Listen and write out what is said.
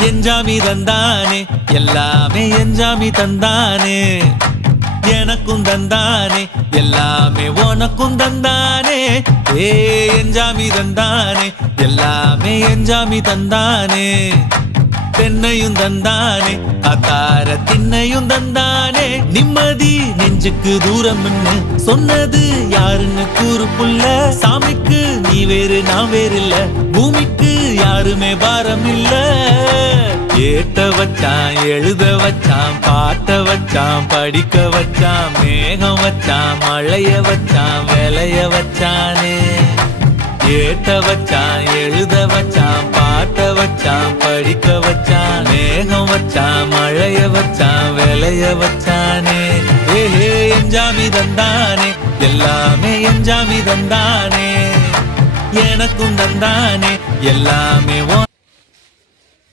எஞ்சாமி தந்தானே எல்லாமே எஞ்சாமி தந்தானே எனக்கும் தந்தானே எல்லாமே உனக்கும் தந்தானே ஏ எஞ்சாமி தந்தானே எல்லாமே எஞ்சாமி தந்தானே தென்னையும் தந்தானே அத்தார திண்ணையும் தந்தானே நிம்மதி நெஞ்சுக்கு தூரம் சொன்னது யாருன்னு கூறு புள்ள சாமிக்கு நீ வேறு நான் வேறு இல்ல பூமிக்கு யாருமே பாரம் இல்ல ஏத்த வச்சான் எழுத வச்சான் பாட்ட வச்சான் படிக்க வச்சான் மேகம் வச்சான் மழைய வச்சான் விளைய வச்சானே ஏத்த வச்சான் எழுத வச்சான் பாட்ட வச்சான் படிக்க வச்சான் மேகம் வச்சான் மழைய வச்சான் விளைய வச்சானே ஏஹே எஞ்சாமி தந்தானே எல்லாமே எஞ்சாமி தந்தானே எனக்கும் தந்தானே எல்லாமே